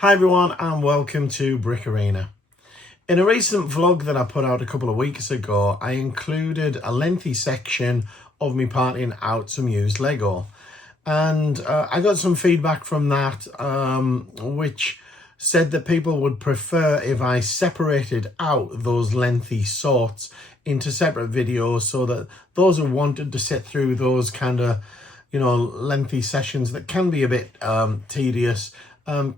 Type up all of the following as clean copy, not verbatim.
Hi everyone and welcome to Brick Arena. In a recent vlog that I put out a couple of weeks ago, I included a lengthy section of me parting out some used Lego. And I got some feedback from that which said that people would prefer if I separated out those lengthy sorts into separate videos so that those who wanted to sit through those kind of, lengthy sessions that can be a bit tedious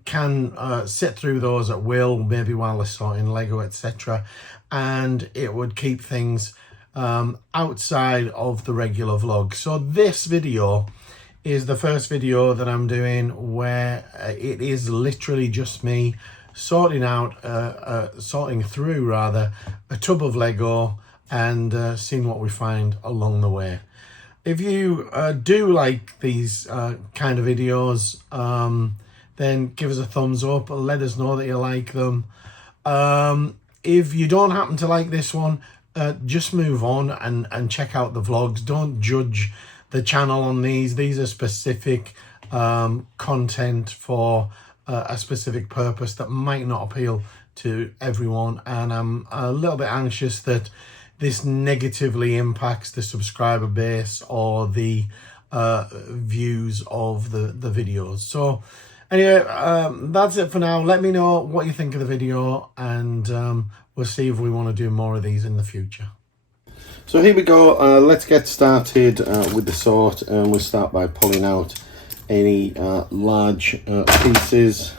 can sit through those at will, maybe while they're sorting Lego, etc. And it would keep things outside of the regular vlog. So this video is the first video that I'm doing where it is literally just me sorting through a tub of Lego and seeing what we find along the way. If you do like these kind of videos, then give us a thumbs up, let us know that you like them. If you don't happen to like this one, just move on and check out the vlogs. Don't judge the channel on these. These are specific content for a specific purpose that might not appeal to everyone, and I'm a little bit anxious that this negatively impacts the subscriber base or the views of the videos. So anyway, that's it for now. Let me know what you think of the video, and we'll see if we want to do more of these in the future. So here we go. Let's get started with the sort, and we'll start by pulling out any large pieces.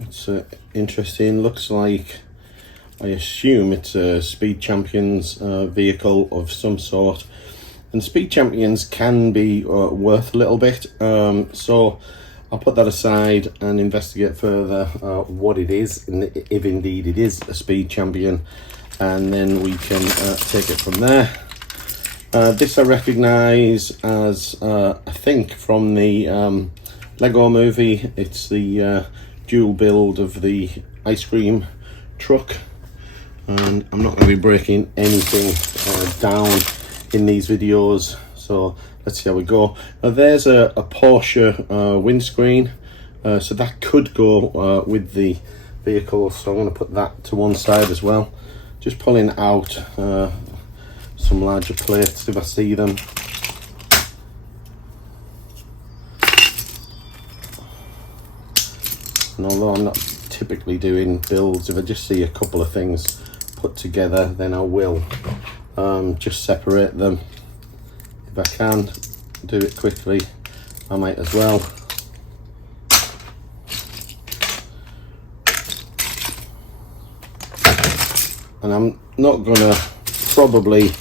It's interesting. Looks like, I assume it's a Speed Champions vehicle of some sort, and Speed Champions can be worth a little bit. So I'll put that aside and investigate further what it is, and if indeed it is a Speed Champion, and then we can take it from there. This I recognise as, I think, from the Lego movie. It's the dual build of the ice cream truck, and I'm not going to be breaking anything down in these videos, so let's see how we go. Now there's a Porsche windscreen, so that could go with the vehicle, so I'm going to put that to one side as well. Just pulling out some larger plates if I see them. And although I'm not typically doing builds, if I just see a couple of things put together, then I will just separate them. If I can do it quickly, I might as well. And I'm not gonna probably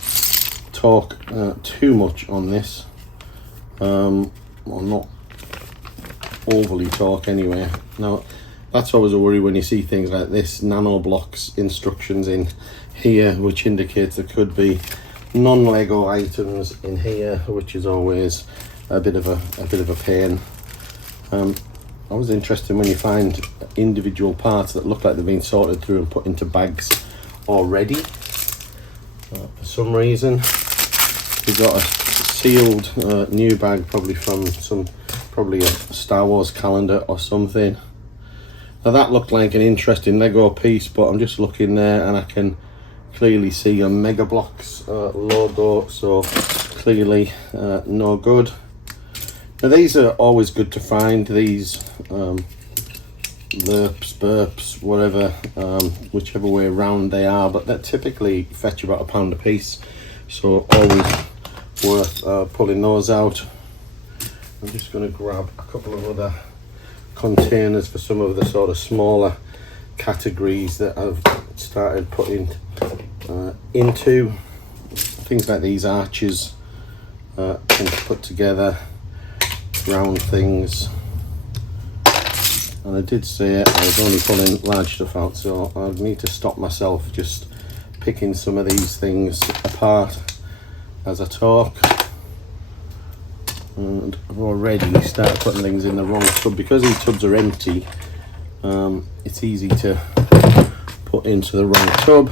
talk too much on this, or not overly talk anyway. Now that's always a worry when you see things like this, nano blocks instructions in here, which indicates there could be non-Lego items in here, which is always a bit of a pain. Always interesting when you find individual parts that look like they've been sorted through and put into bags already. For some reason we've got a sealed new bag, probably from probably a Star Wars calendar or something. Now that looked like an interesting Lego piece, but I'm just looking there and I can clearly see a Mega Bloks logo, so clearly no good. Now these are always good to find, these lerps, burps, whatever, whichever way around they are, but they typically fetch about £1 a piece, so always worth pulling those out. I'm just going to grab a couple of other containers for some of the sort of smaller categories that I've started putting into. Things like these arches, can put together, round things. And I did say I was only pulling large stuff out, so I need to stop myself just picking some of these things apart as I talk. And I've already started putting things in the wrong tub. Because these tubs are empty, it's easy to put into the wrong tub,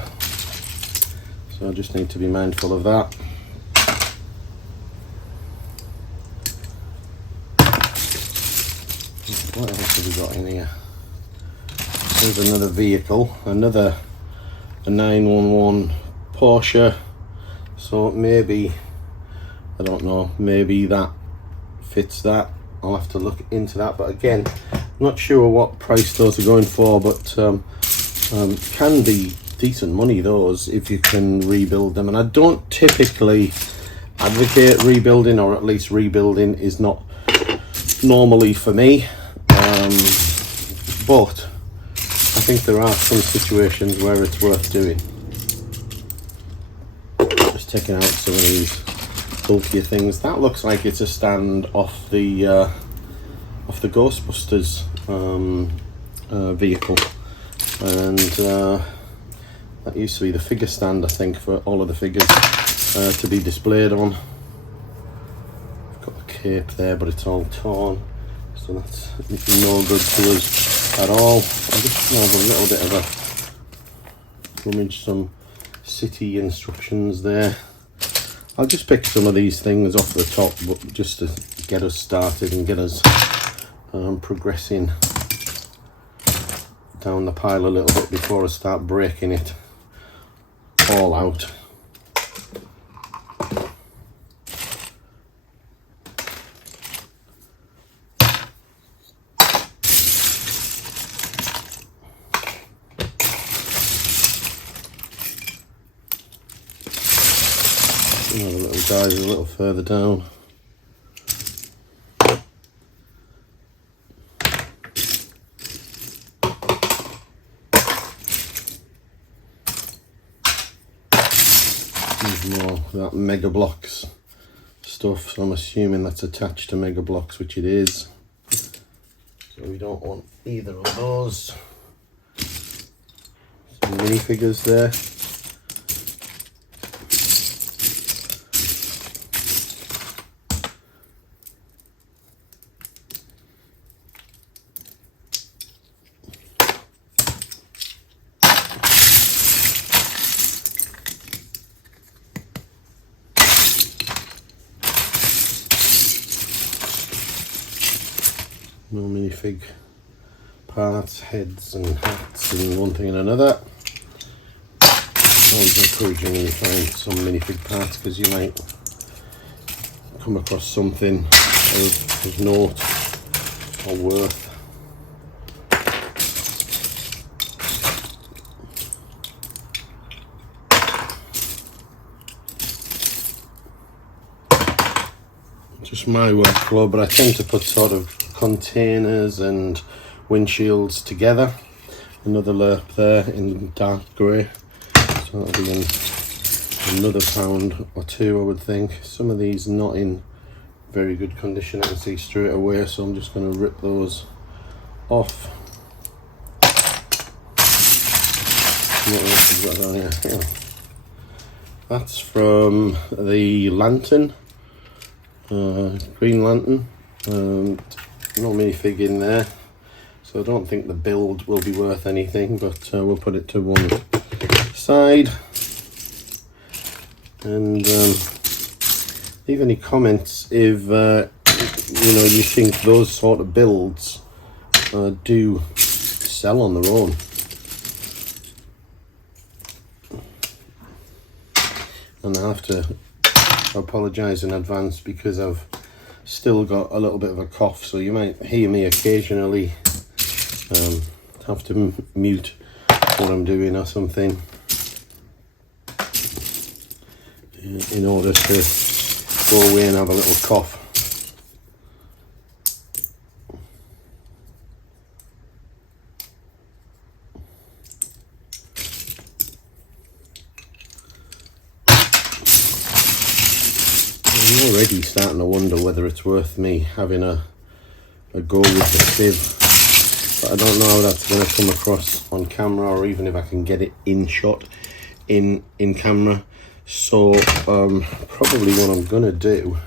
so I just need to be mindful of that. What else have we got in here? There's another vehicle, a 911 Porsche. So maybe, I don't know, maybe that fits that. I'll have to look into that, but again, I'm not sure what price those are going for, but can be decent money those if you can rebuild them. And I don't typically advocate rebuilding, or at least rebuilding is not normally for me, but I think there are some situations where it's worth doing. Just taking out some of these bulkier things. That looks like it's a stand off the Ghostbusters vehicle, and that used to be the figure stand, I think, for all of the figures to be displayed on. I've got a cape there, but it's all torn, so that's no good to us at all. I'll just have a little bit of a rummage, some city instructions there. I'll just pick some of these things off the top, but just to get us started and get us progressing down the pile a little bit before I start breaking it all out. The little guys a little further down. There's more of that Mega Bloks stuff, so I'm assuming that's attached to Mega Bloks, which it is. So we don't want either of those. Some minifigures there. No minifig parts, heads and hats and one thing and another. Always encouraging you to find some minifig parts, because you might come across something of note or worth. Just my workflow, but I tend to put sort of containers and windshields together. Another lerp there in dark grey, so that'll be another £1 or £2, I would think. Some of these not in very good condition, I can see straight away, so I'm just going to rip those off. What else have we got down here? Yeah. That's from the Lantern, Green Lantern. No minifig in there, so I don't think the build will be worth anything, but we'll put it to one side. And leave any comments if you know, you think those sort of builds do sell on their own. And I have to apologise in advance because I've still got a little bit of a cough, so you might hear me occasionally have to mute what I'm doing or something in order to go away and have a little cough. I'm already starting to wonder whether it's worth me having a go with the sieve, but I don't know how that's going to come across on camera, or even if I can get it in shot in camera. So probably what I'm going to do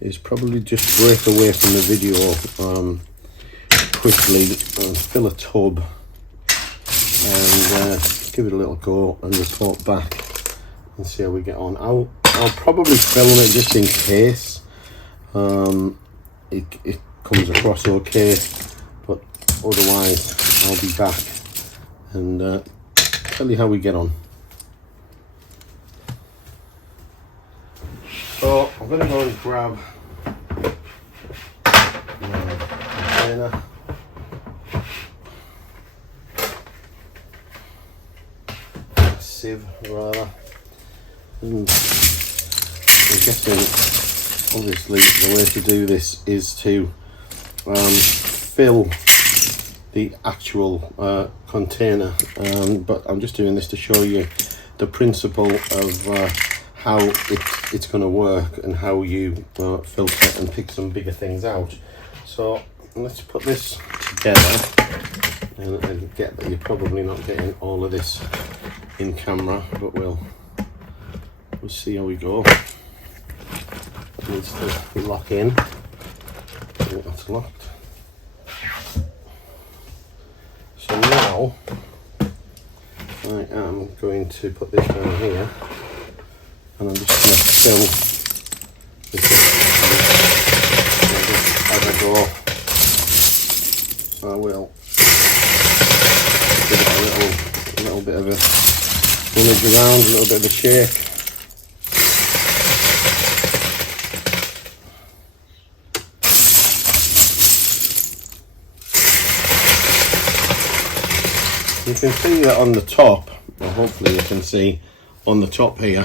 is probably just break away from the video quickly and fill a tub and give it a little go and report back and see how we get on. I'll probably film it just in case. It comes across okay, but otherwise I'll be back and tell you how we get on. So I'm going to go and grab my container. Sieve rather, and I'm guessing obviously the way to do this is to fill the actual container, but I'm just doing this to show you the principle of how it's going to work and how you filter and pick some bigger things out. So let's put this together, and get that you're probably not getting all of this in camera, but we'll see how we go. It needs to lock in. That's locked. So now I am going to put this down here, and I'm just going to fill this as I go. I will give it a little bit of a rummage around, a little bit of a shake. You can see that on the top, or hopefully you can see on the top here.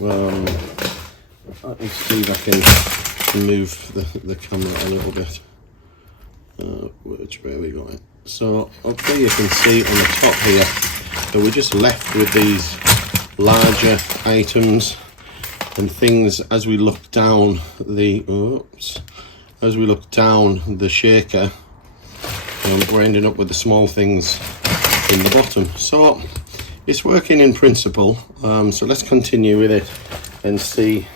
Let me see if I can move the camera a little bit. Which way we got it? So hopefully you can see on the top here that we're just left with these larger items and things. As we look down the shaker, we're ending up with the small things in the bottom. So it's working in principle. So let's continue with it and see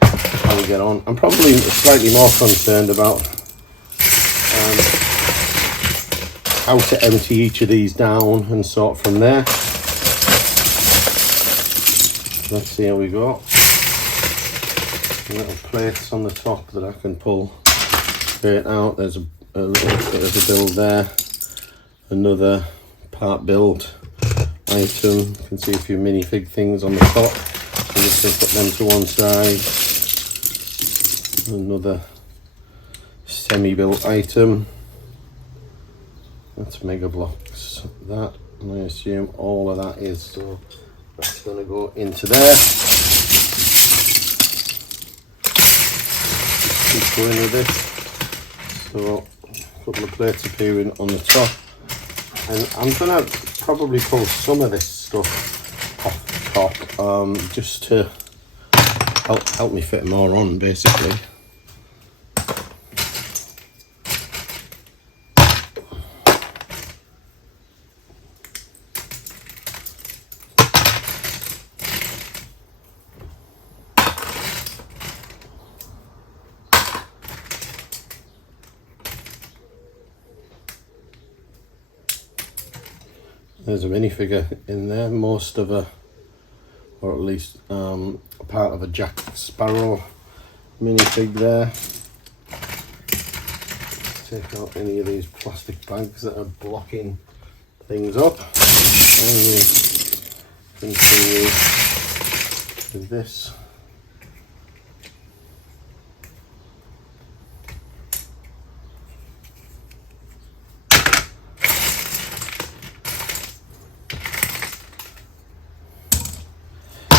how we get on. I'm probably slightly more concerned about how to empty each of these down and sort from there. Let's see how we go. Little plates on the top that I can pull straight out. There's a little bit of a build there. Another part build item. You can see a few minifig things on the top. I'm just going to put them to one side. Another semi-built item. That's Mega Blocks. That, and I assume all of that is, so that's going to go into there. Keep going with this. So a couple of plates appearing on the top, and I'm going to probably pull some of this stuff off the top, just to help me fit more on, basically. There's a minifigure in there, most of a, or at least a part of a Jack Sparrow minifig there. Take out any of these plastic bags that are blocking things up, and we'll continue with this.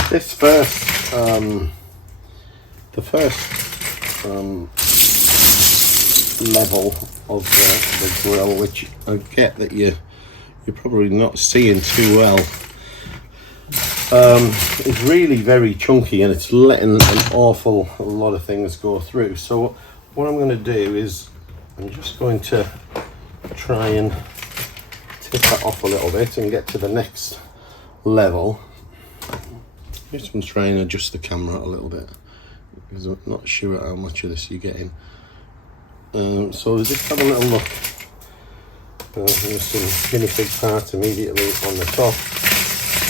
This first, the first level of the grill, which I get that you're probably not seeing too well, is really very chunky, and it's letting an awful lot of things go through. So what I'm going to do is I'm just going to try and take that off a little bit and get to the next level. Just going to try and adjust the camera a little bit because I'm not sure how much of this you're getting. So just have a little look. There's some minifig parts immediately on the top.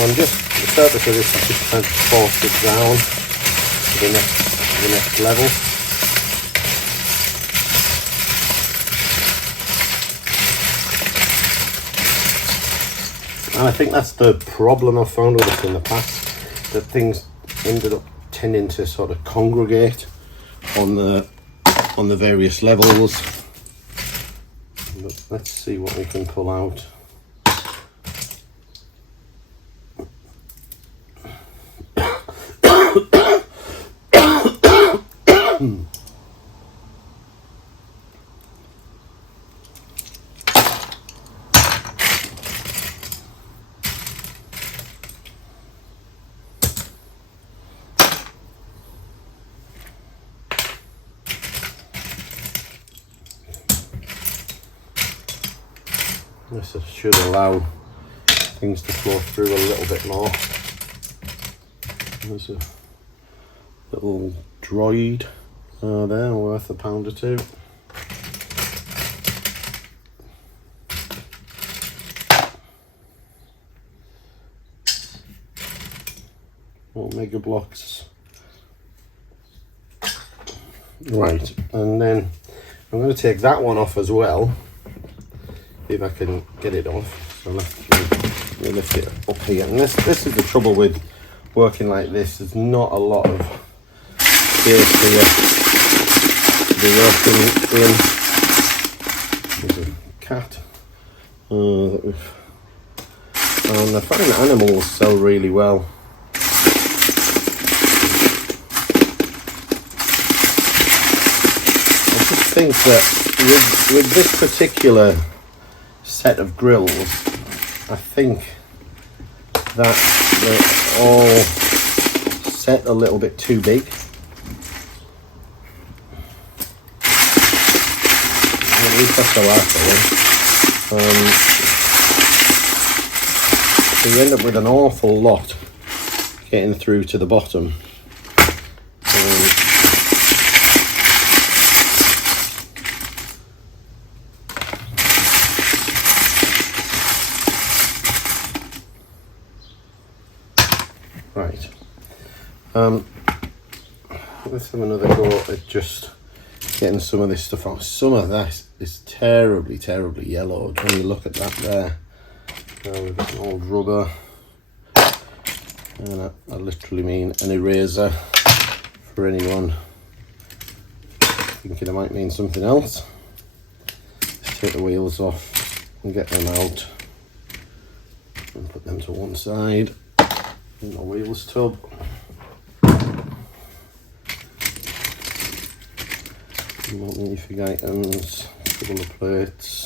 I'm just, the purpose of this is just trying to force it down to the next level. And I think that's the problem I've found with this in the past, that things ended up tending to sort of congregate on the various levels. But let's see what we can pull out. This should allow things to flow through a little bit more. There's a little droid there, worth £1 or £2. More mega blocks. Right, and then I'm going to take that one off as well, if I can get it off. So let me lift it up here. And this is the trouble with working like this. There's not a lot of space here to be working in. There's a cat that we've found. I find animals sell really well. I just think that with this particular set of grills, I think that they're all set a little bit too big. At least that's how I feel. So you end up with an awful lot getting through to the bottom. Right, let's have another go at just getting some of this stuff off. Some of that is terribly yellowed when you look at that there. We've got an old rubber, and I literally mean an eraser for anyone thinking it might mean something else. Let's take the wheels off and get them out and put them to one side. In the wheels tub. More minifig items, couple of plates.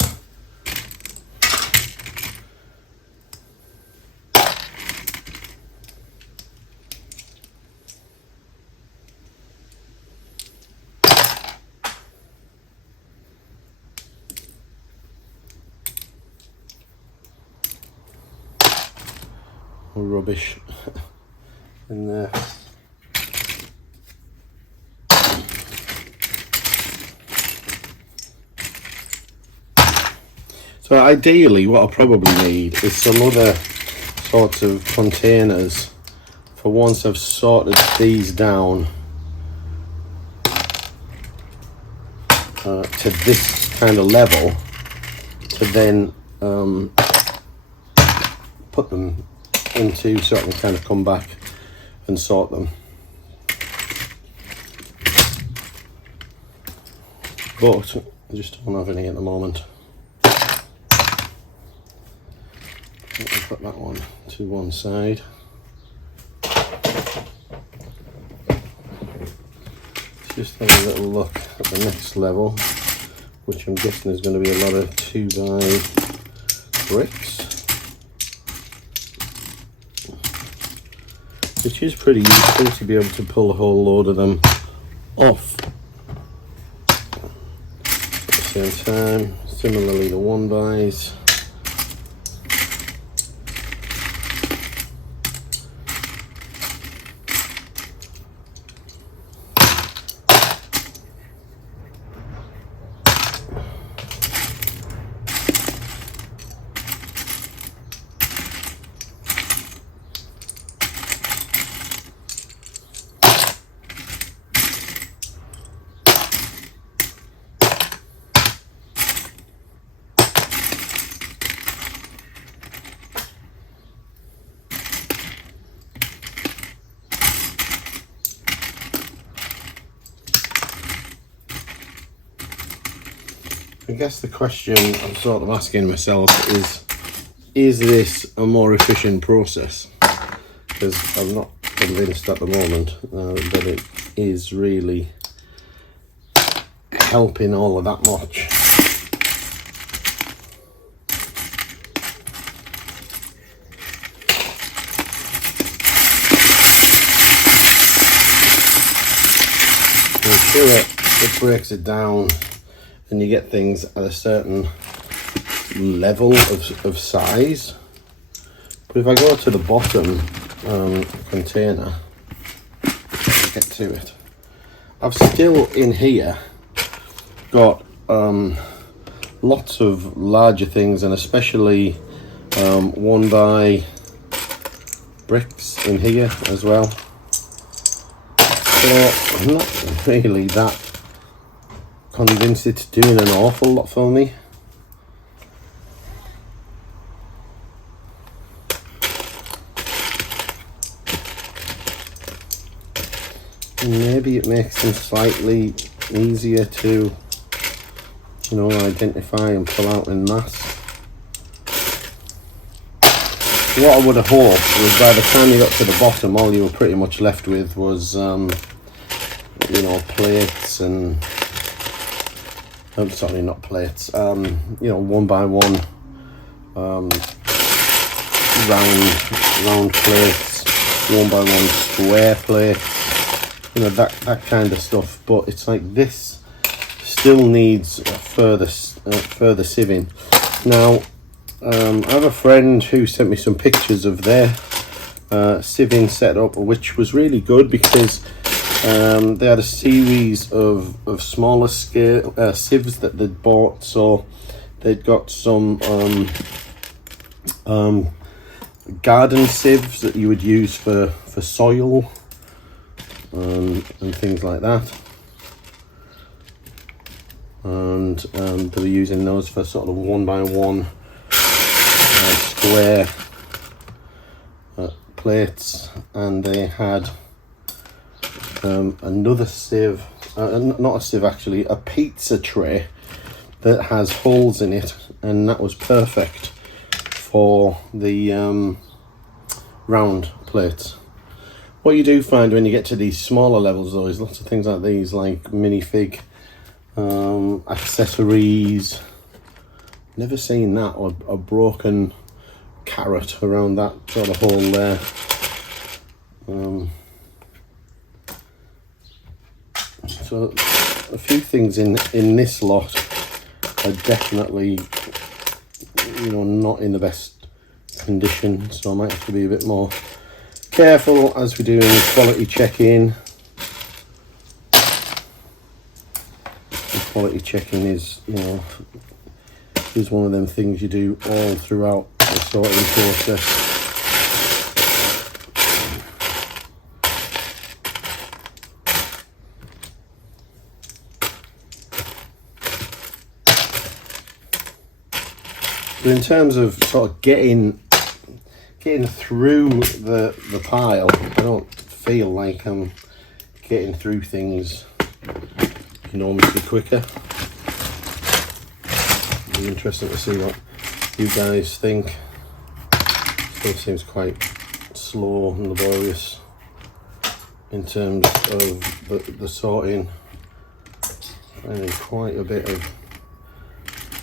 Rubbish in there. So ideally what I probably need is some other sorts of containers for once I've sorted these down to this kind of level, to then put them into so I can kind of come back and sort them. But I just don't have any at the moment. Let me put that one to one side. Just have a little look at the next level, which I'm guessing is going to be a lot of 2x bricks. Which is pretty useful to be able to pull a whole load of them off at the same time. Similarly, the 1x. I guess the question I'm sort of asking myself is this a more efficient process? Because I'm not convinced at the moment that it is really helping all of that much. I'm sure it breaks it down and you get things at a certain level of size, but if I go to the bottom container, get to it, I've still in here got lots of larger things, and especially 1x bricks in here as well. So I'm not really that convinced it's doing an awful lot for me. Maybe it makes them slightly easier to, you know, identify and pull out in mass. What I would have hoped was by the time you got to the bottom, all you were pretty much left with was, you know, plates and, I'm sorry, not plates, you know, 1x1 round plates, 1x1 square plates, you know, that kind of stuff. But it's like this still needs further sieving. Now, I have a friend who sent me some pictures of their sieving setup, which was really good because they had a series of smaller scale sieves that they'd bought. So they'd got some garden sieves that you would use for soil and things like that, and they were using those for sort of 1x1 square plates, and they had another sieve, not a sieve actually, a pizza tray that has holes in it, and that was perfect for the round plates. What you do find when you get to these smaller levels though is lots of things like these, like minifig accessories. Never seen that, or a broken carrot around that sort of hole there. So a few things in this lot are definitely, you know, not in the best condition, so I might have to be a bit more careful as we do in quality check-in. Quality checking is, you know, is one of them things you do all throughout the sorting process. But in terms of sort of getting through the pile, I don't feel like I'm getting through things enormously quicker. It'll be interesting to see what you guys think. Still seems quite slow and laborious in terms of the sorting. Finding quite a bit of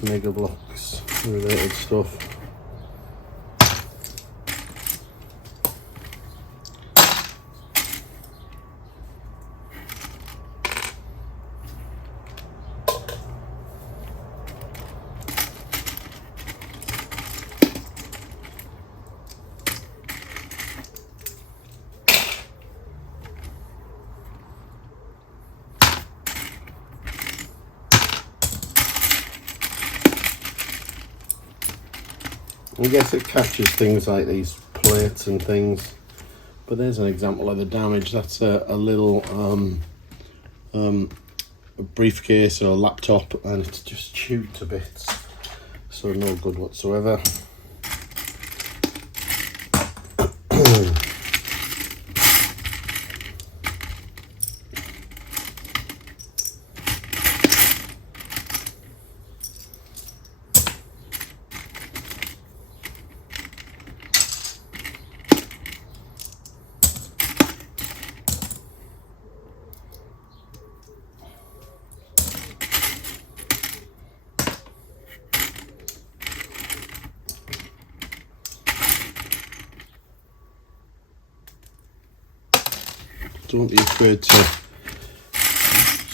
mega blocks related stuff. I guess it catches things like these plates and things, but there's an example of the damage. That's a little a briefcase or a laptop, and it's just chewed to bits, so no good whatsoever. don't be afraid to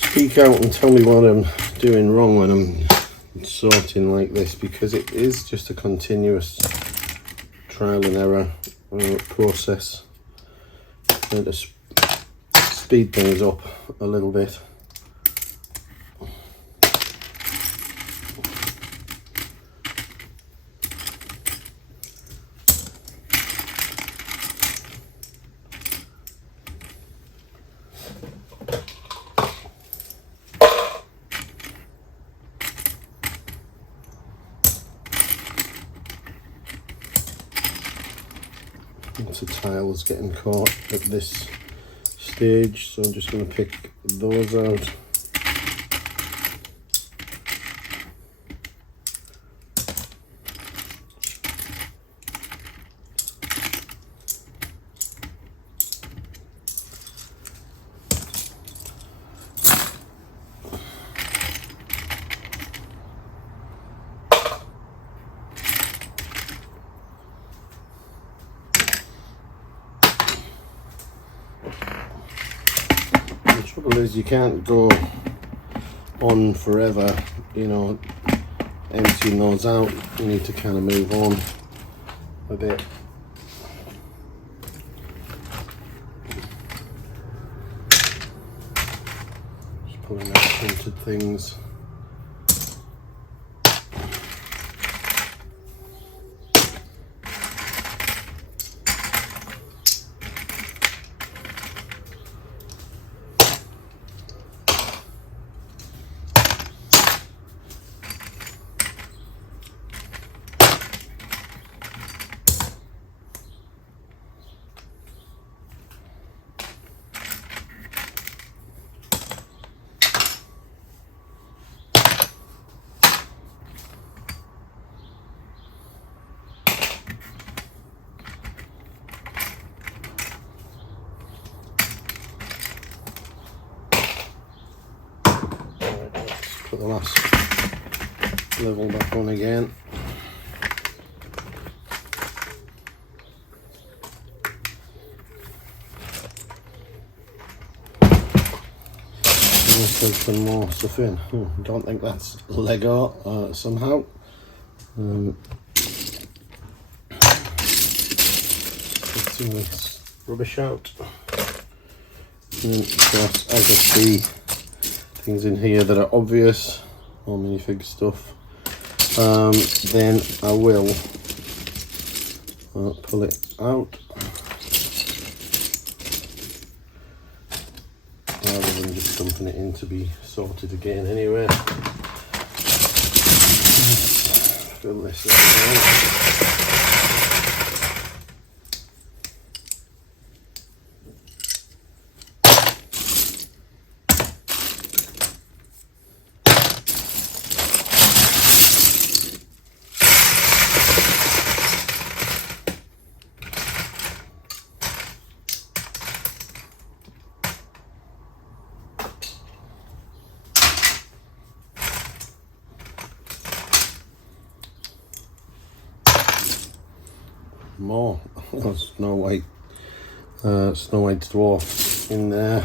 speak out and tell me what I'm doing wrong when I'm sorting like this, because it is just a continuous trial and error process, and to speed things up a little bit. Lots of tiles getting caught at this stage, so I'm just going to pick those out. The trouble is, you can't go on forever, you know, emptying those out. You need to kind of move on a bit. Just pulling out printed things. Put the last level back on again. There's some more stuff in. Don't think that's Lego somehow. Getting this rubbish out. And of course, as I see things in here that are obvious, or minifig stuff, then I will pull it out, rather than just dumping it in to be sorted again anyway. Let's fill this out. More Snow White dwarf in there.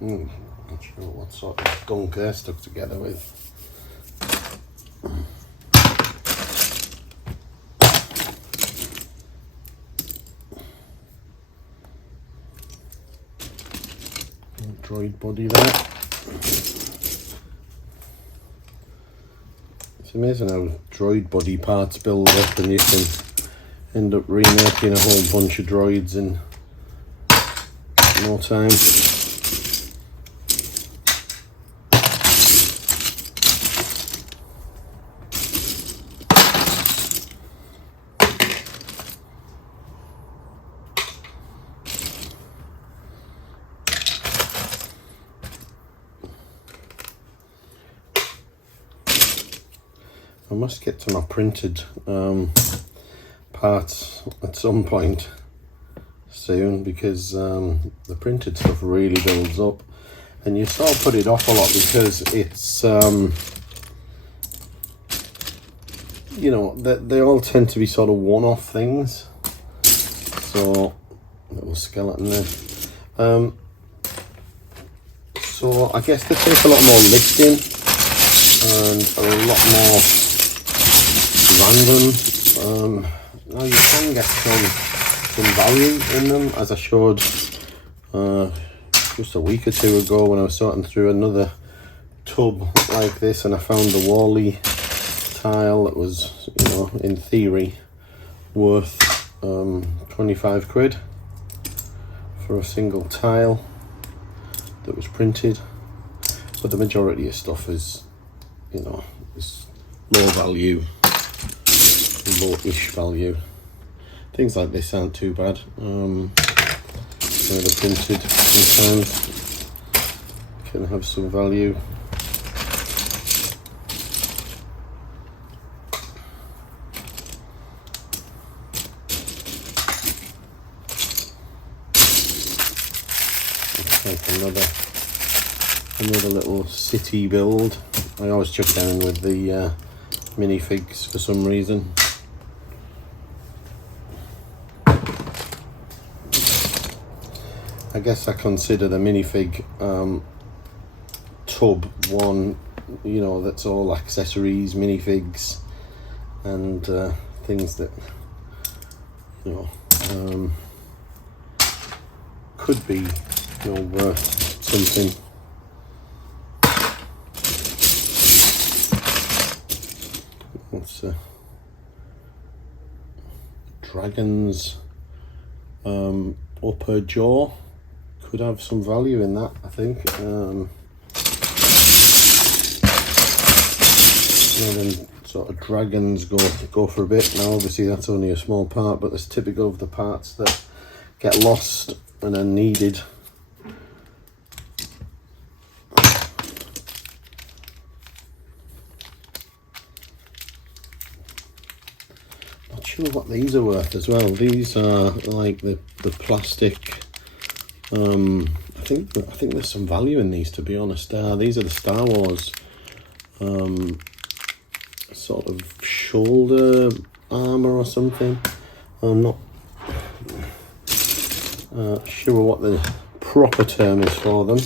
Not sure what sort of gunk they're stuck together with. Droid body there. It's amazing how droid body parts build up, and you can end up remaking a whole bunch of droids in no time. I must get to my printed parts at some point, soon, because the printed stuff really builds up, and you sort of put it off a lot because it's you know, they all tend to be sort of one-off things. So little skeleton there. So I guess they take a lot more lifting and are a lot more random. Now you can get some value in them, as I showed just a week or two ago when I was sorting through another tub like this, and I found the Wally tile that was, you know, in theory worth 25 quid for a single tile that was printed. But the majority of stuff is, you know, is low value, low-ish value. Things like this aren't too bad. Where they're printed sometimes can have some value. Like another little city build. I always chuck down with the minifigs for some reason. I guess I consider the minifig tub one, you know, that's all accessories, minifigs, and things that, you know, could be, you know, worth something. What's dragon's upper jaw could have some value in that, I think. And then sort of dragons go for a bit. Now obviously that's only a small part, but it's typical of the parts that get lost and are needed. Not sure what these are worth as well. These are like the plastic. I think there's some value in these, to be honest. These are the Star Wars sort of shoulder armor or something. I'm not sure what the proper term is for them.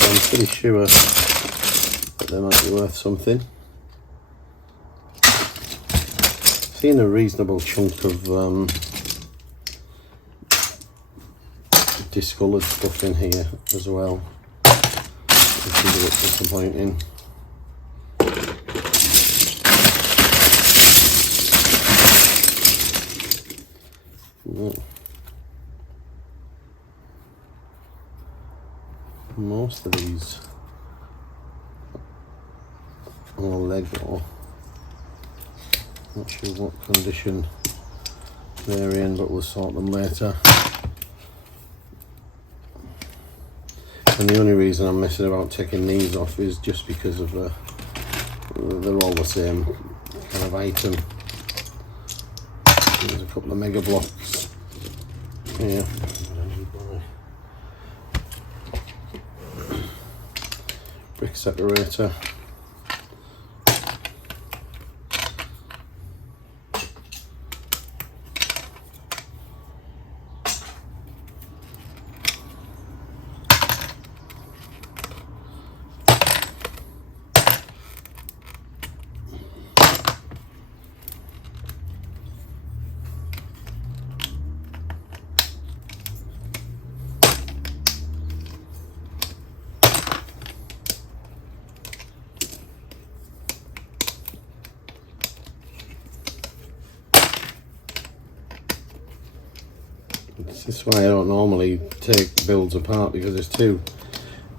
I'm pretty sure that they might be worth something. Seen a reasonable chunk of discoloured stuff in here as well, which is a bit disappointing. Most of these are Lego. Not sure what condition they're in, but we'll sort them later. And the only reason I'm messing about taking these off is just because of they're all the same kind of item. There's a couple of mega blocks here. Brick separator. This is why I don't normally take builds apart, because it's too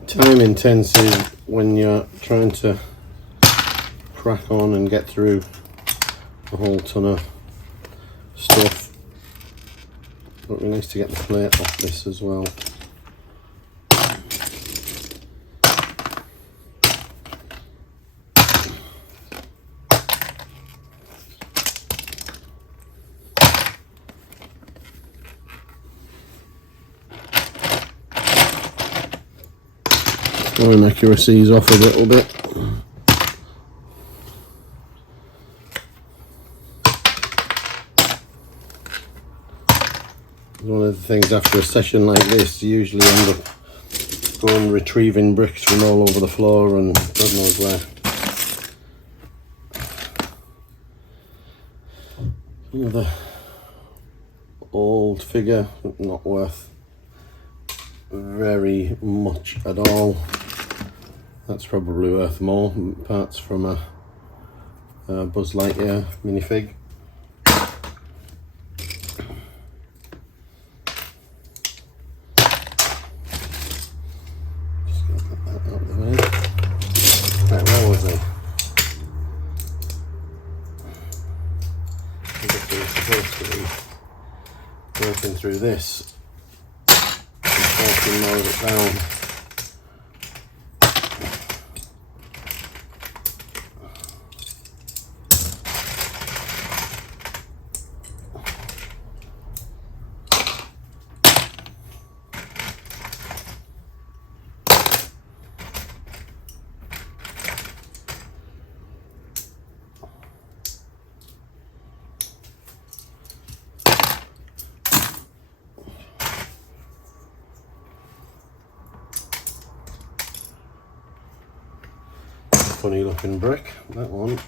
time intensive when you're trying to crack on and get through a whole ton of stuff. But it'd be nice to get the plate off this as well. Line accuracy is off a little bit. One of the things after a session like this, you usually end up going retrieving bricks from all over the floor and God knows where. Another old figure, not worth very much at all. That's probably worth more. Parts from a Buzz Lightyear minifig. Just gonna put that out of the way. Right, where was I? I guess we were supposed to be working through this and forcing more of it down. Funny looking brick, that one.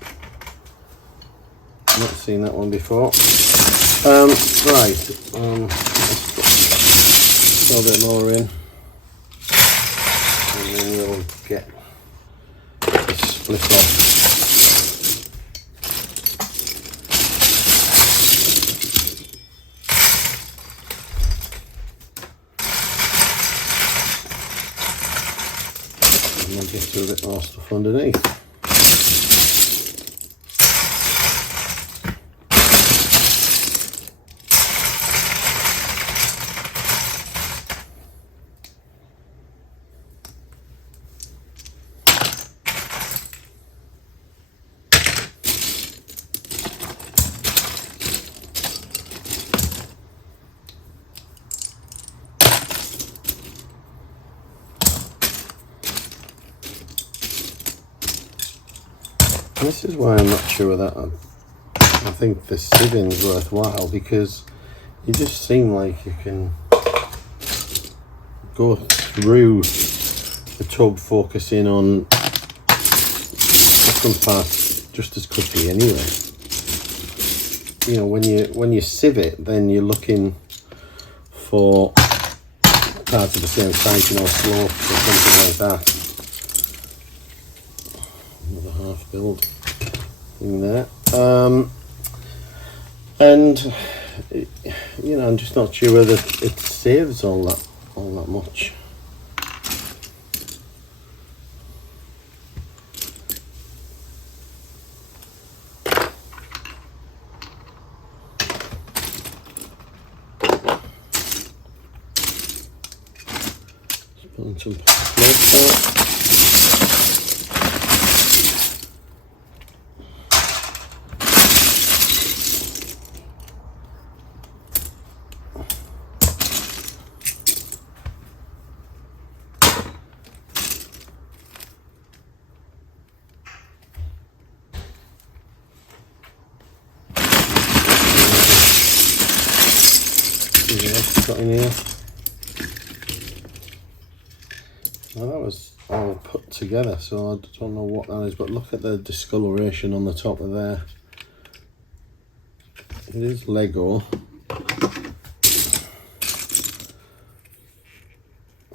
Not seen that one before. Let's put a bit more in, and then we'll get this split off. And we'll get to a bit more stuff underneath. This is why I'm not sure that I think the sieving's worthwhile, because you just seem like you can go through the tub focusing on different parts just as quickly anyway. You know, when you sieve it, then you're looking for parts of the same size, you know, slope or something like that. Another half build in there, and you know, I'm just not sure whether it saves all that much. Just putting some plates out. Got in here. Now that was all put together, so I don't know what that is, but look at the discoloration on the top of there. It is Lego.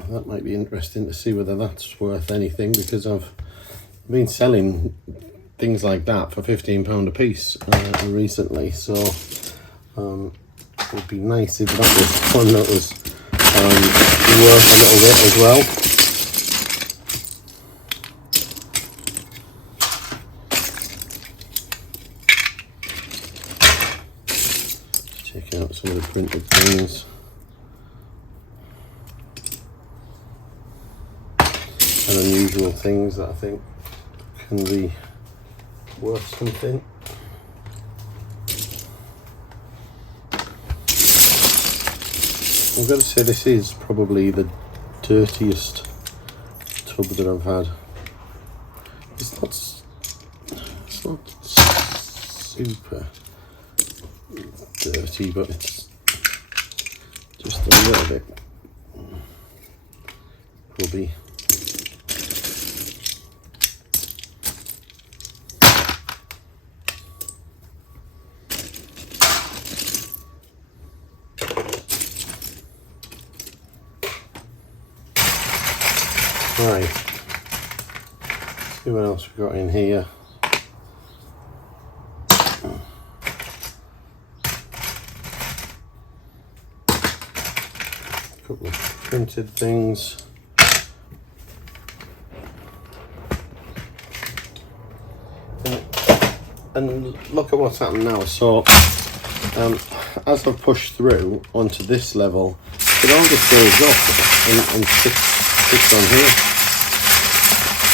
That might be interesting to see whether that's worth anything, because I've been selling things like that for £15 a piece recently, so it would be nice if that was one that was worth a little bit as well. Checking out some of the printed things. And unusual things that I think can be worth something. I've got to say, this is probably the dirtiest tub that I've had. It's not super dirty, but it's just a little bit grubby. Right, see what else we've got in here. A couple of printed things. And look at what's happened now. So as I've pushed through onto this level, it all just goes up and sticks on here.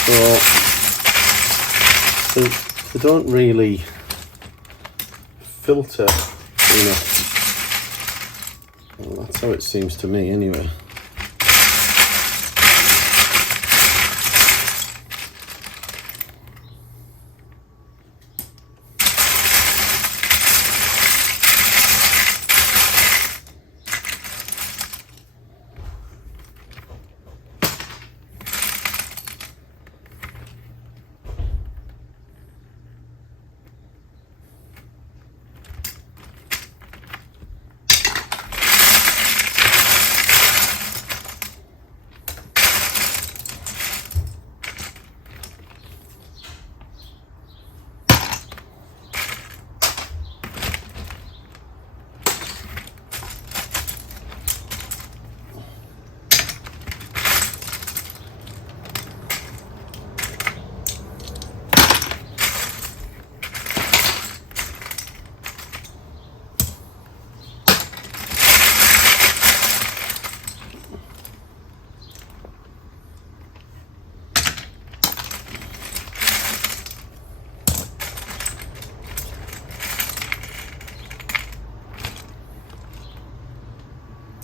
So they don't really filter enough. Well, that's how it seems to me anyway.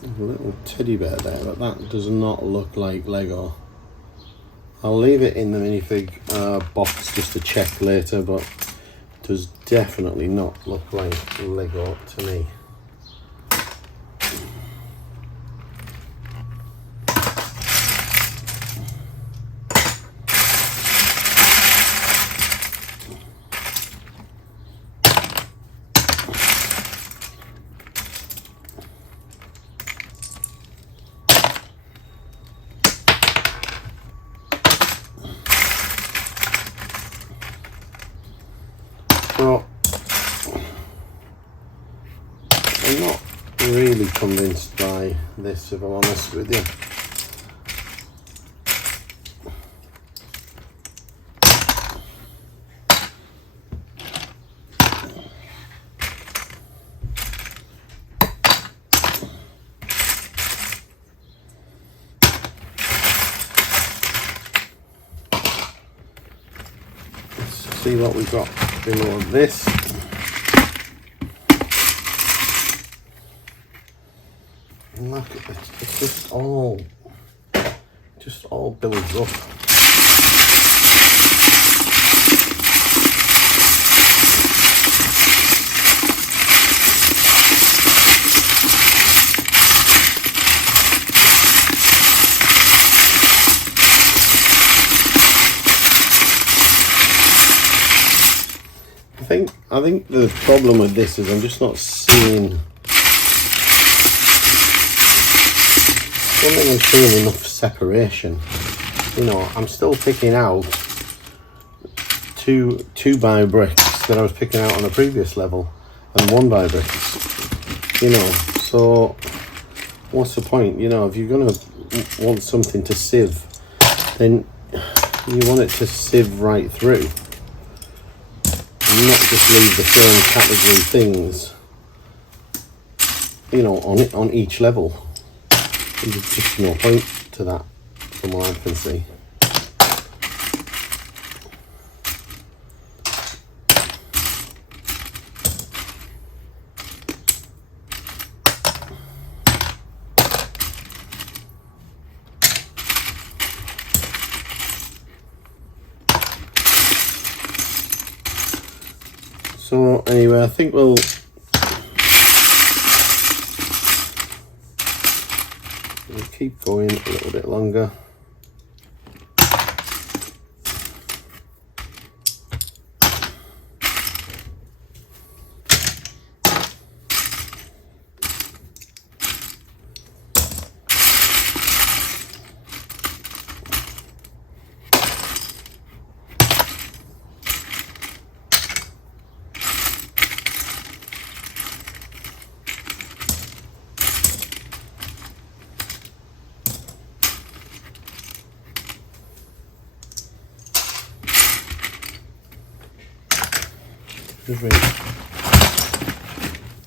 A little teddy bear there, but that does not look like Lego. I'll leave it in the minifig box just to check later, but it does definitely not look like Lego to me. So, I'm not really convinced by this, if I'm honest with you. Let's see what we've got below this. And look, it's just all builds up. I think the problem with this is I'm just not seeing. I don't think I'm seeing enough separation. You know, I'm still picking out two by bricks that I was picking out on the previous level, and 1 by bricks. You know, so what's the point? You know, if you're gonna want something to sieve, then you want it to sieve right through. Not just leave the same category things, you know, on each level. There's just no point to that, from what I can see. So anyway, I think we'll keep going a little bit longer.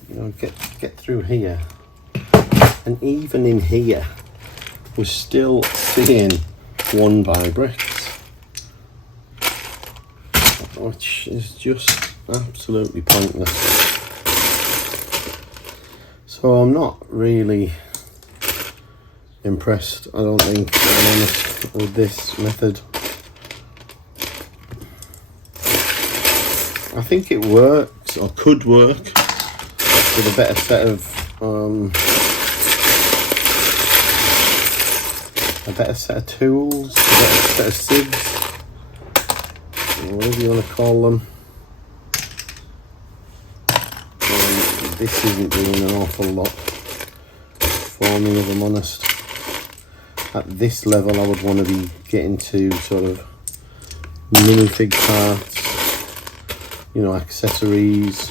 You know, get through here, and even in here we're still seeing 1x bricks, which is just absolutely pointless. So I'm not really impressed, I don't think, to be honest, with this method. I think it works, or could work, with a better set of tools, a better set of sieves, or whatever you want to call them. This isn't doing an awful lot for me, if I'm honest. At this level I would want to be getting to sort of minifig parts, you know, accessories,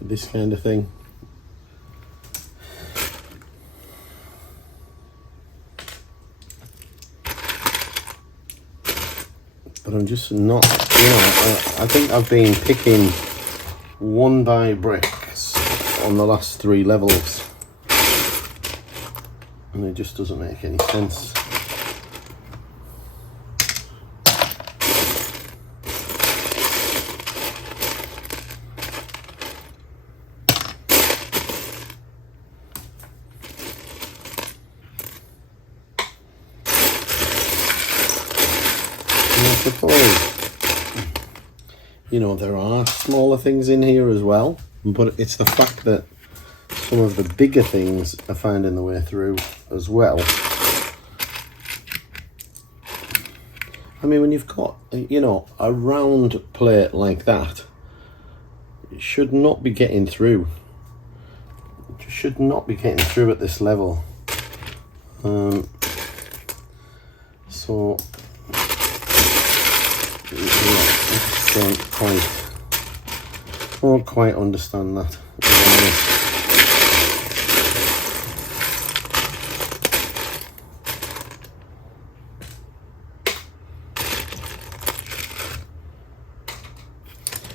this kind of thing. But I'm just not, you know, I think I've been picking 1x bricks on the last 3 levels, and it just doesn't make any sense. I suppose, you know, there are smaller things in here as well, but it's the fact that some of the bigger things are finding their way through as well. I mean, when you've got, you know, a round plate like that, it should not be getting through. It should not be getting through at this level. So yeah, I don't quite understand that, if I'm honest.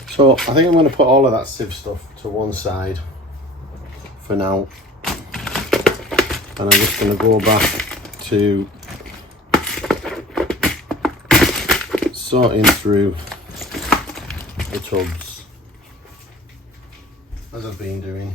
So I think I'm going to put all of that sieve stuff to one side for now, and I'm just going to go back to sorting through the tubs as I've been doing.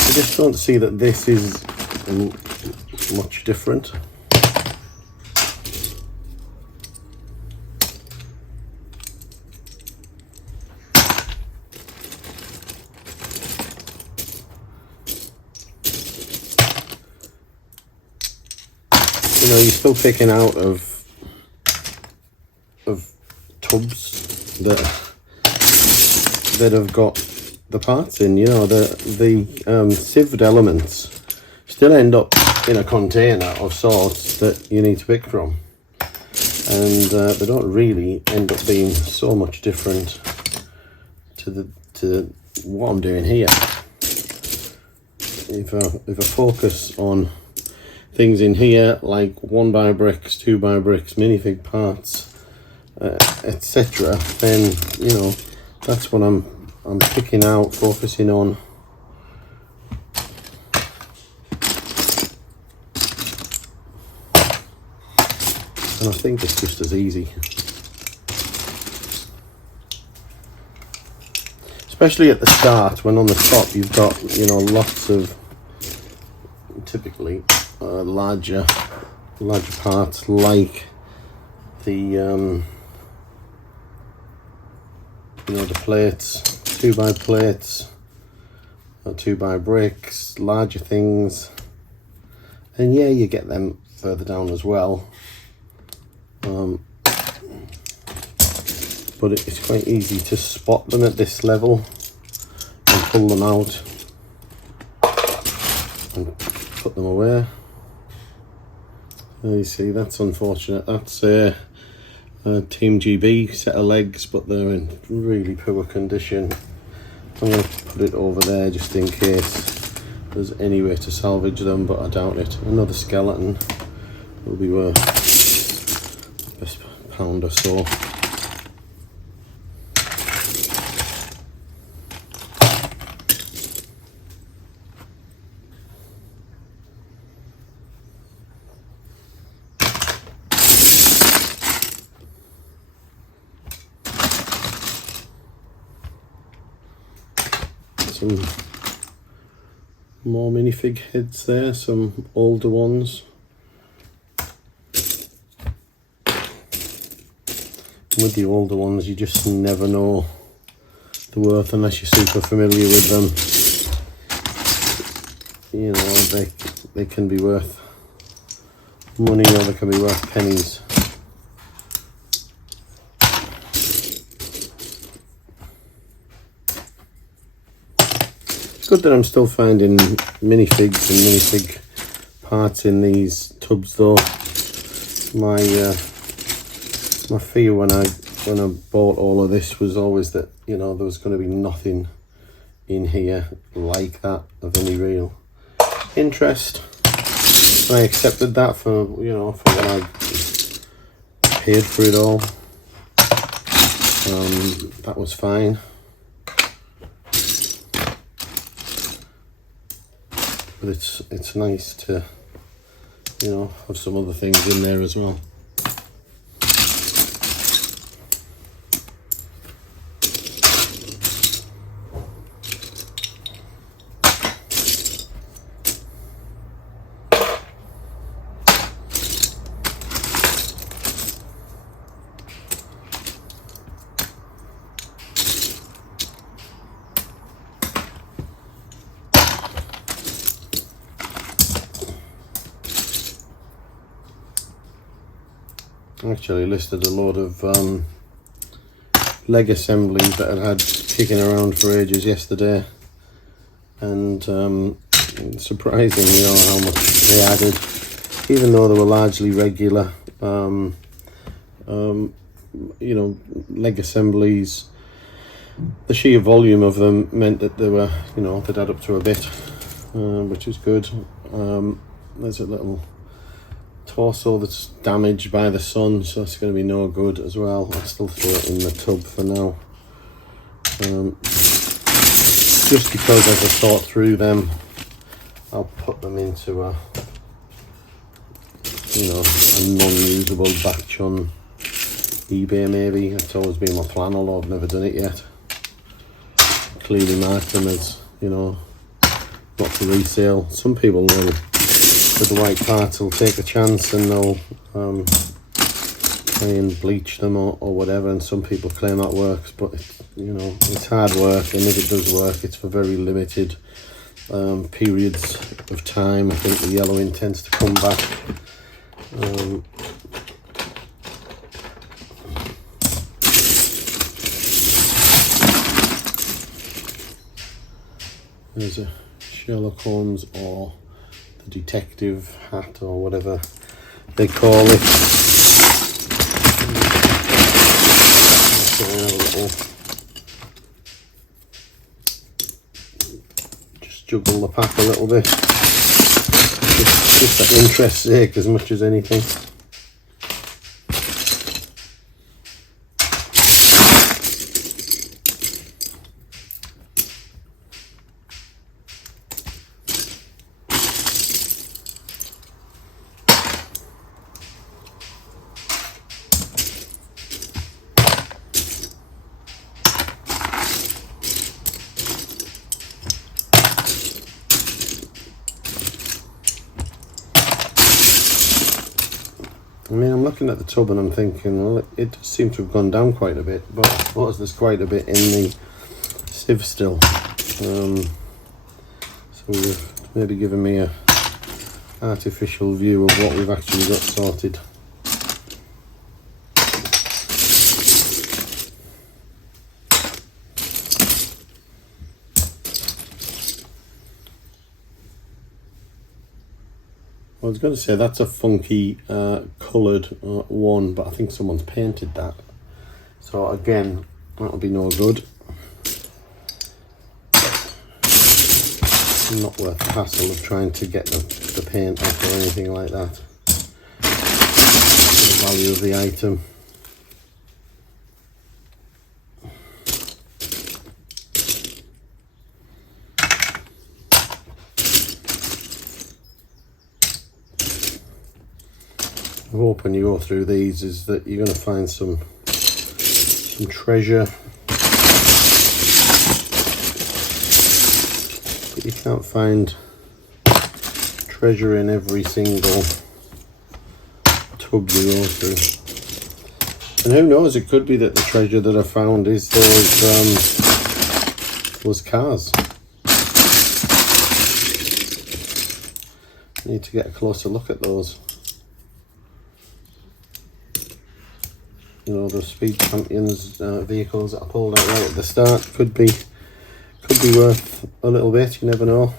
I just don't see that this is much different. You know, you're still picking out of tubs that have got the parts in. You know, the sieved elements still end up in a container of sorts that you need to pick from, and they don't really end up being so much different to what I'm doing here. If I focus on things in here like 1x bricks, 2x bricks, minifig parts, etc., then, you know, that's what I'm picking out, focusing on. and I think it's just as easy. Especially at the start, when on the top you've got, you know, lots of typically larger parts, like the you know, the plates, 2x plates, or 2x bricks, larger things, and yeah, you get them further down as well. But it's quite easy to spot them at this level and pull them out and put them away. You see, that's unfortunate. That's a Team GB set of legs, but they're in really poor condition. I'm going to put it over there just in case there's any way to salvage them, but I doubt it. Another skeleton will be worth best £1 or so. Some more minifig heads there, some older ones. With the older ones, you just never know the worth unless you're super familiar with them. You know, they can be worth money, or they can be worth pennies. Good that I'm still finding minifigs and minifig parts in these tubs though. My fear when I bought all of this was always that, you know, there was going to be nothing in here like that of any real interest. And I accepted that for, you know, for what I paid for it all. That was fine. But it's nice to, you know, have some other things in there as well. Actually listed a load of leg assemblies that I had kicking around for ages yesterday, and surprising, you know, how much they added, even though they were largely regular. You know, leg assemblies, the sheer volume of them meant that they were, you know, they'd add up to a bit, which is good. There's a little torso that's damaged by the sun, so it's going to be no good as well. I'll still throw it in the tub for now, just because as I sort through them, I'll put them into a, you know, a non-usable batch on eBay maybe. That's always been my plan, although I've never done it yet. Clearly mark them as, you know, not for resale. Some people will, with the white parts, will take a chance and they'll try and bleach them or whatever, and some people claim that works, but it's, you know, it's hard work, and if it does work, it's for very limited periods of time. I think the yellowing tends to come back. There's a Sherlock Holmes or the detective hat or whatever they call it. Just juggle the pack a little bit, just for interest's sake as much as anything. mean, I'm looking at the tub and I'm thinking, well, it does seem to have gone down quite a bit, but I suppose there's quite a bit in the sieve still. So you've maybe given me a artificial view of what we've actually got sorted. I was going to say that's a funky coloured one, but I think someone's painted that. So again, that'll be no good. Not worth the hassle of trying to get the paint off or anything like that. The value of the item. I hope when you go through these is that you're going to find some treasure, but you can't find treasure in every single tub you go through. And who knows, it could be that the treasure that I found is those cars. I need to get a closer look at those. You know, those Speed Champions vehicles that I pulled out right at the start could be worth a little bit. You never know.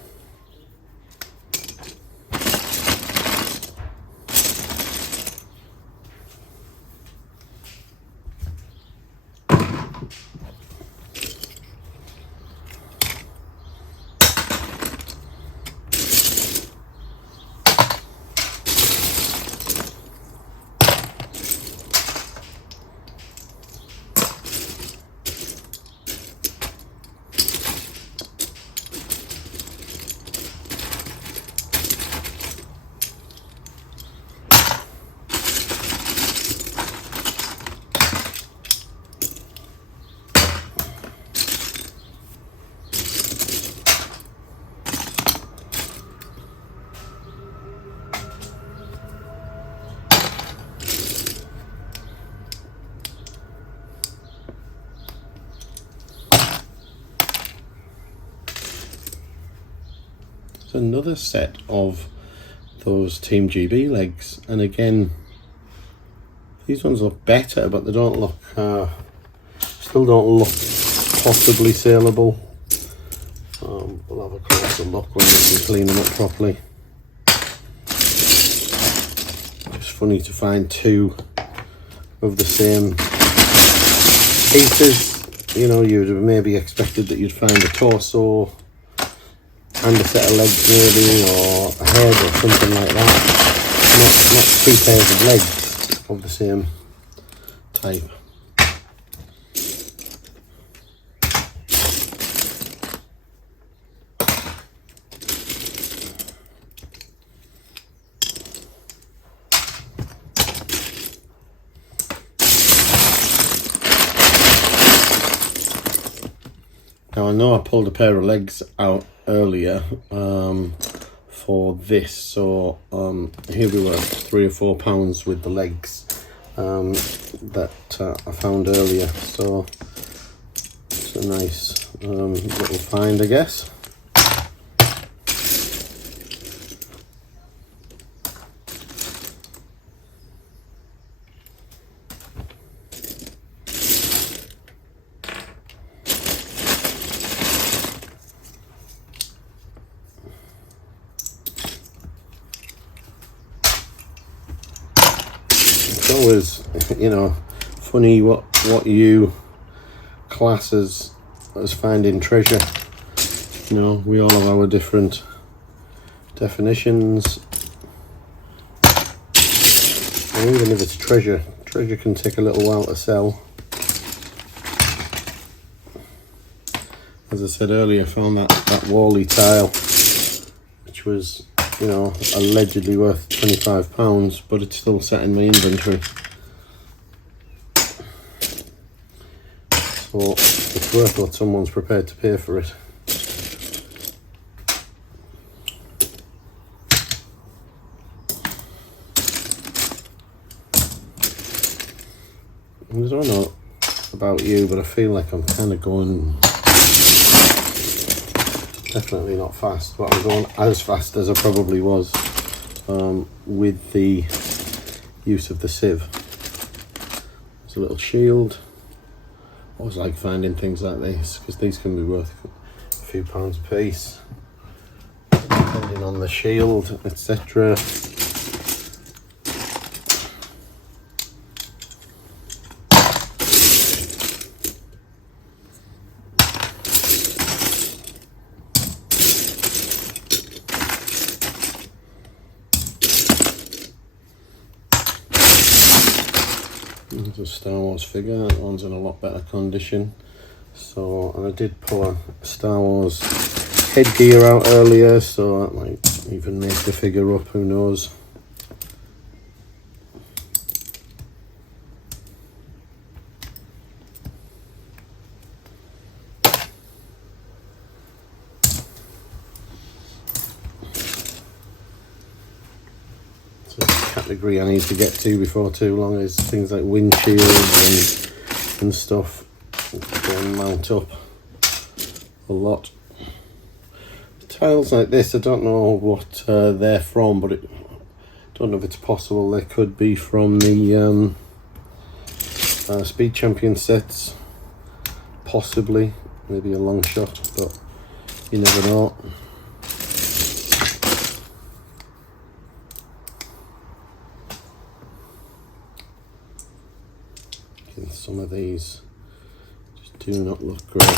Another set of those Team GB legs, and again these ones look better, but they don't look still don't look possibly saleable. We'll have a closer look when we can clean them up properly. It's funny to find two of the same pieces. You know, you'd have maybe expected that you'd find a torso and a set of legs maybe, or a head or something like that. Not two pairs of legs of the same type. Now I know I pulled a pair of legs out earlier for this, so here we were, £3 or £4 with the legs that I found earlier, so it's a nice little find, I guess. It's always, you know, funny what you class as finding treasure. You know, we all have our different definitions, and even if it's treasure can take a little while to sell. As I said earlier, I found that Wally tile, which was, you know, allegedly worth £25, but it's still sat in my inventory. So it's worth what someone's prepared to pay for it. I don't know about you, but I feel like I'm kind of going, definitely not fast, but I'm going as fast as I probably was with the use of the sieve. There's a little shield. I always like finding things like this because these can be worth a few pounds a piece, depending on the shield, etc. There's a Star Wars figure. That one's in a lot better condition. So, and I did pull a Star Wars headgear out earlier, so that might even make the figure up, who knows. Category I need to get to before too long is things like windshields and stuff. Go and mount up a lot. Tiles like this, I don't know what they're from, but I don't know if it's possible they could be from the Speed Champion sets. Possibly, maybe a long shot, but you never know. Some of these just do not look great.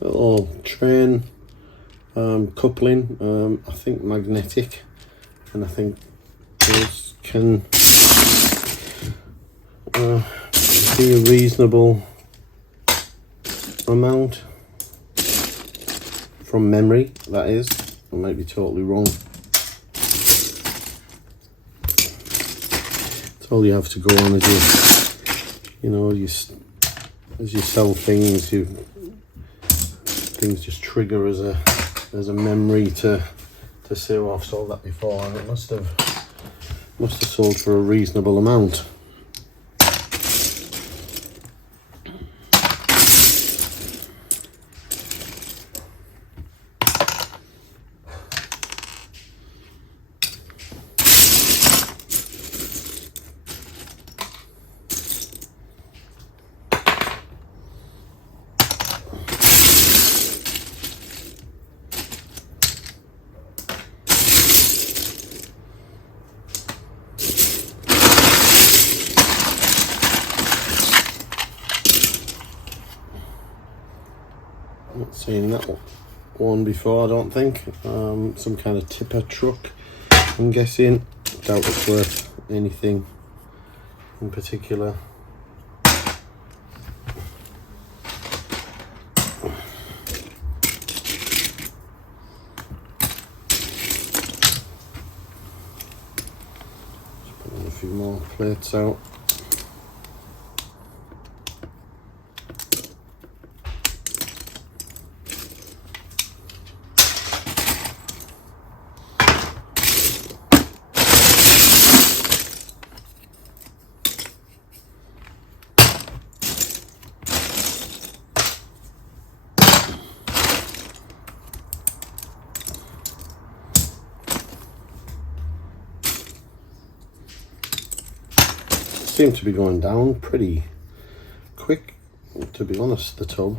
Little train coupling, I think magnetic, and I think those can be a reasonable amount from memory, that is. I might be totally wrong. That's all you have to go on as you know, as you sell things, things just trigger as a memory to say, oh, I've sold that before, and it must have sold for a reasonable amount. Not seen that one before, I don't think. Some kind of tipper truck, I'm guessing. Doubt it's worth anything in particular. Just putting a few more plates out. Seem to be going down pretty quick, to be honest, the tub.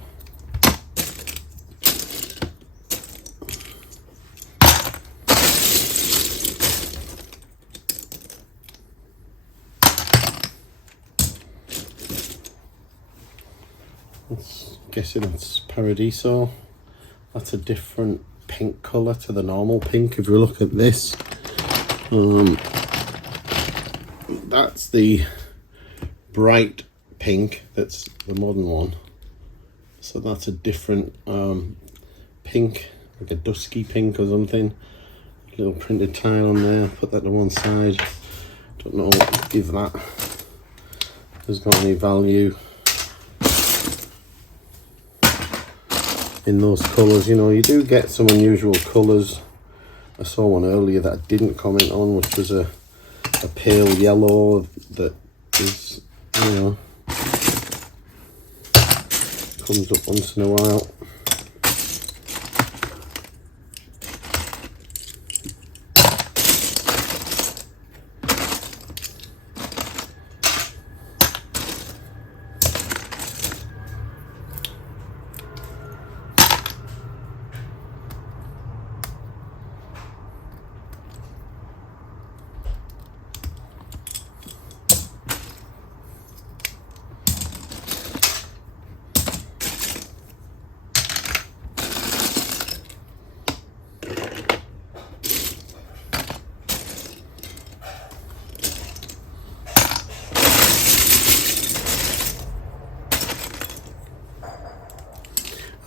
Guessing it's Paradiso. That's a different pink colour to the normal pink. If you look at this, that's the bright pink, that's the modern one. So that's a different pink, like a dusky pink or something. Little printed tile on there, put that to one side. Don't know if that has got any value in those colours. You know, you do get some unusual colours. I saw one earlier that I didn't comment on, which was a pale yellow that is, you know, comes up once in a while.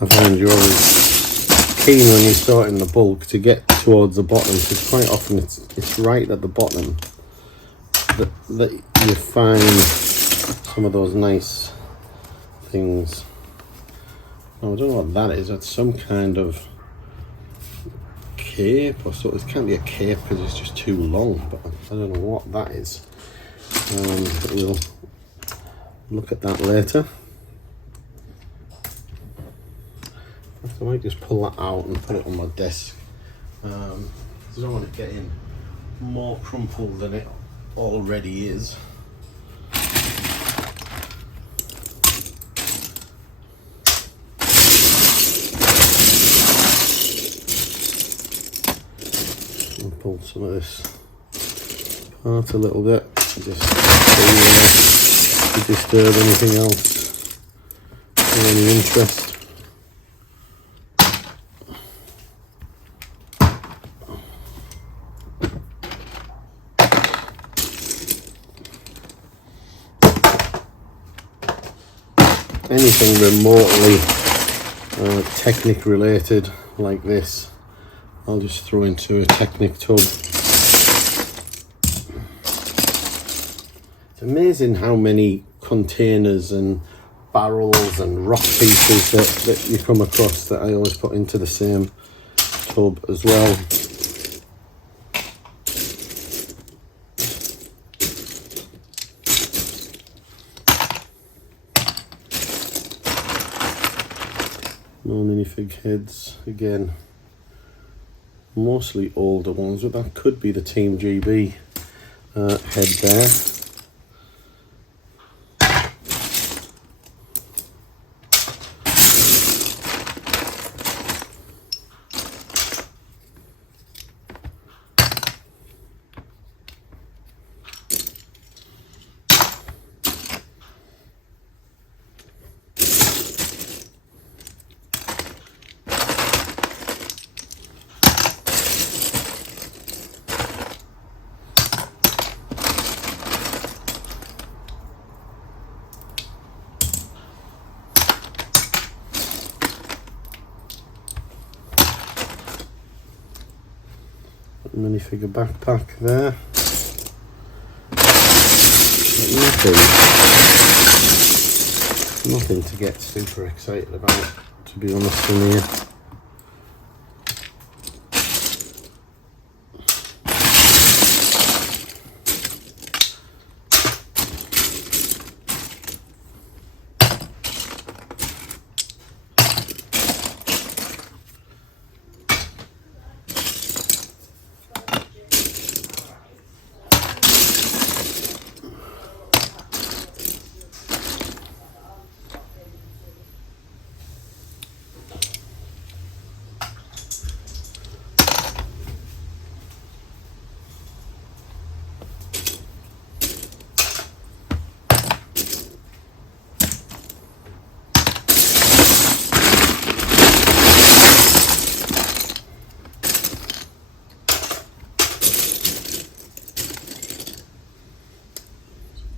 I find you're always keen when you start in the bulk to get towards the bottom, because quite often it's right at the bottom that you find some of those nice things. Oh, I don't know what that is. That's some kind of cape or so. It can't be a cape because it's just too long, but I don't know what that is. We'll look at that later. I might just pull that out and put it on my desk. I don't want it getting more crumpled than it already is. I'll pull some of this apart a little bit, just to disturb anything else of any interest. Anything remotely Technic related like this, I'll just throw into a Technic tub. It's amazing how many containers and barrels and rock pieces that you come across that I always put into the same tub as well. More minifig heads, again, mostly older ones, but that could be the Team GB head there. Minifigure backpack there. Nothing to get super excited about, to be honest with you.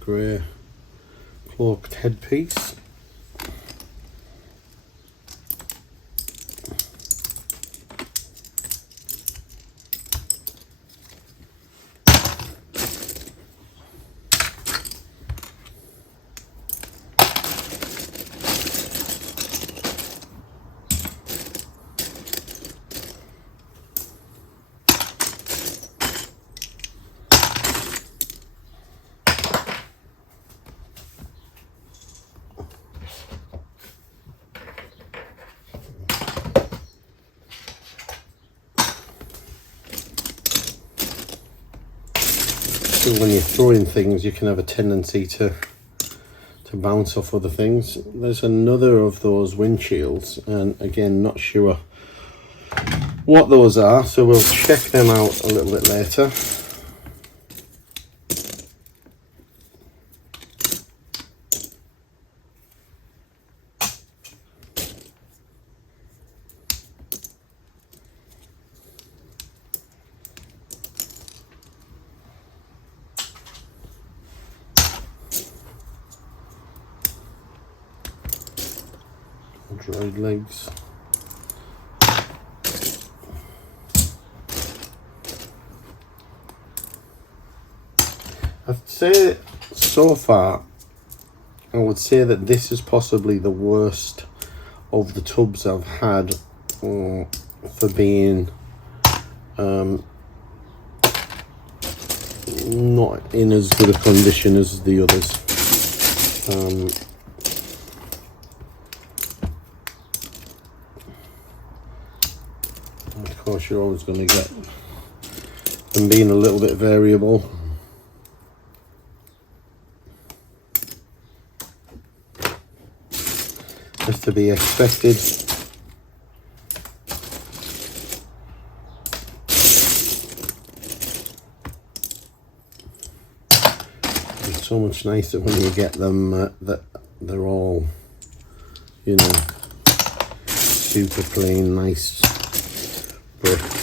grey cloaked headpiece. When you're throwing things, you can have a tendency to bounce off other things. There's another of those windshields, and again, not sure what those are, so we'll check them out a little bit later. Dried legs. I'd say so far, I would say that this is possibly the worst of the tubs I've had for being not in as good a condition as the others. Of course, you're always going to get them being a little bit variable. That's to be expected. It's so much nicer when you get them that they're all, you know, super plain, nice bricks.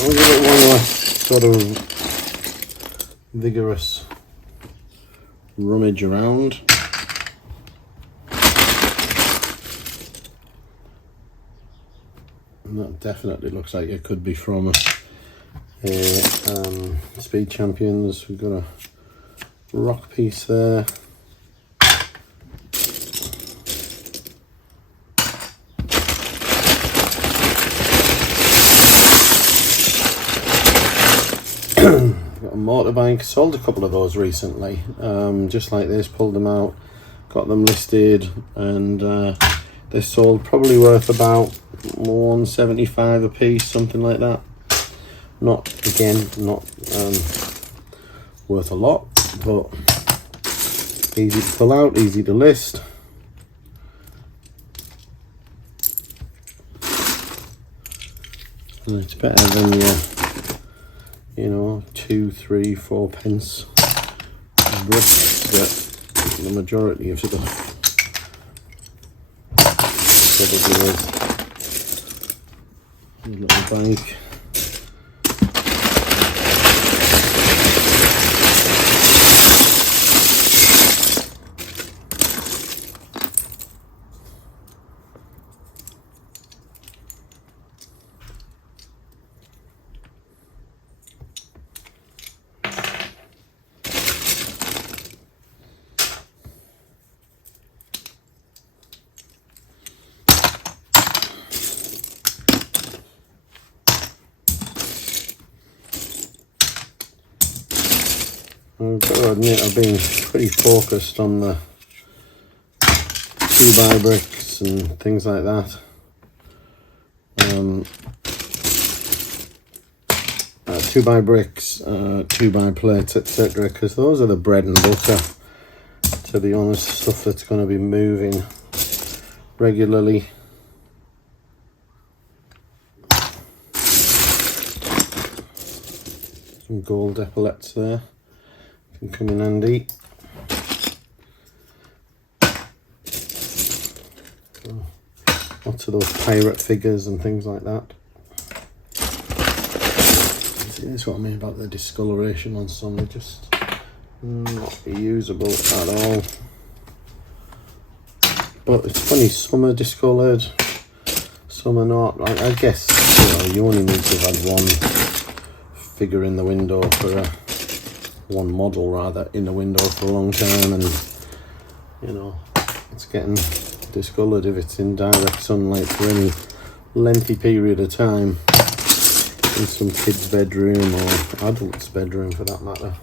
I'll give it one last sort of vigorous rummage around. And that definitely looks like it could be from a Speed Champions. We've got a rock piece there. Got a motorbike, sold a couple of those recently, just like this, pulled them out, got them listed, and they're sold, probably worth about $175 a piece, something like that. Not, again, not worth a lot, but easy to pull out, easy to list. And it's better than your, you know, 2, 3, 4 pence bricks that the majority of stuff probably is. A little bike. I've got to admit I've been pretty focused on the 2x bricks and things like that. 2x bricks, 2x plates, etc. because those are the bread and butter, to be honest, stuff that's going to be moving regularly. Some gold epaulets there can come in handy. Lots of those pirate figures and things like that. See, this is what I mean about the discoloration on some. They're just not usable at all. But it's funny, some are discoloured, some are not. I guess you only need to have had one figure in the window for one model rather in the window for a long time, and it's getting discoloured if it's in direct sunlight for any lengthy period of time in some kid's bedroom or adult's bedroom for that matter.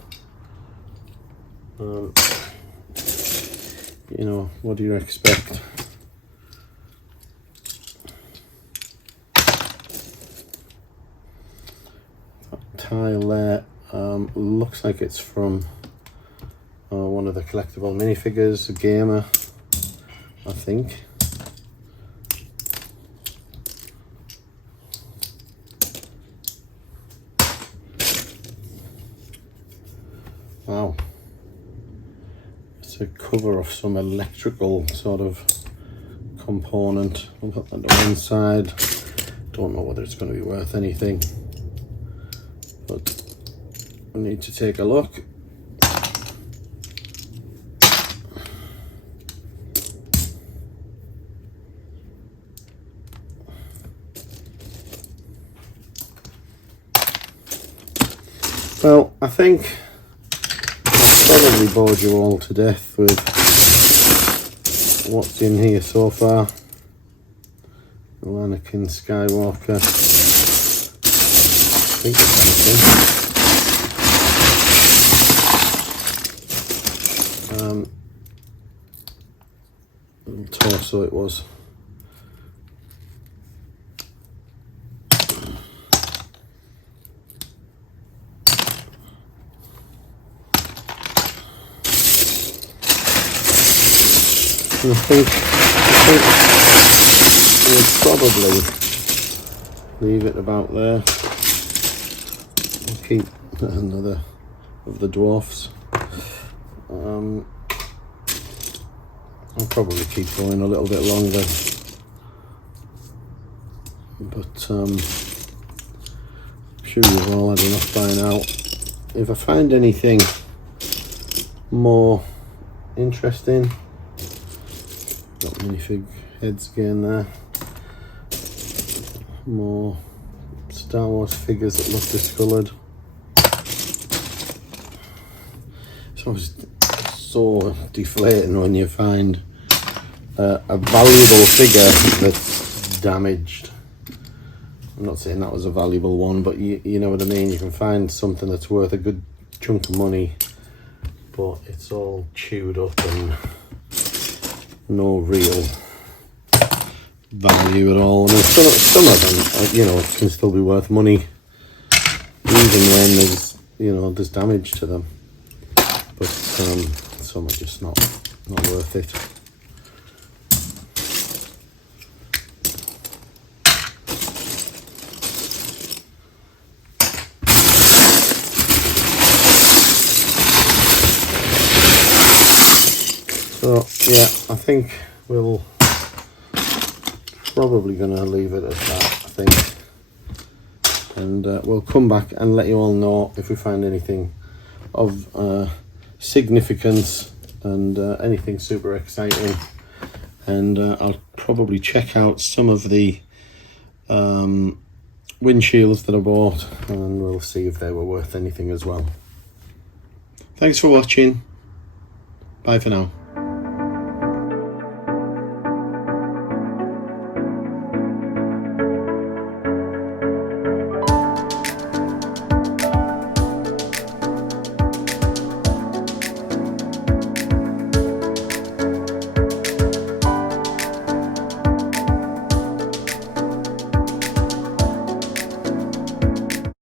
What do you expect? That tile there looks like it's from one of the collectible minifigures, a gamer, I think. Wow. It's a cover of some electrical sort of component. I'll put that to one side. Don't know whether it's going to be worth anything, but we need to take a look. Well, I think I've probably bored you all to death with what's in here so far. Anakin Skywalker. I think it's Anakin. Torso it was. I think we'll probably leave it about there. I'll keep another of the dwarfs. I'll probably keep going a little bit longer, but I'm sure you've all had enough by now. If I find anything more interesting, got minifig heads again there, more Star Wars figures that look discoloured. It's always so deflating when you find a valuable figure that's damaged. I'm not saying that was a valuable one, but you know what I mean. You can find something that's worth a good chunk of money, but it's all chewed up and no real value at all. I mean, some of them, can still be worth money, even when there's damage to them. But some are just not worth it. So yeah, I think we'll probably gonna leave it at that, I think, and we'll come back and let you all know if we find anything of significance and anything super exciting. And I'll probably check out some of the windshields that I bought, and we'll see if they were worth anything as well. Thanks for watching. Bye for now.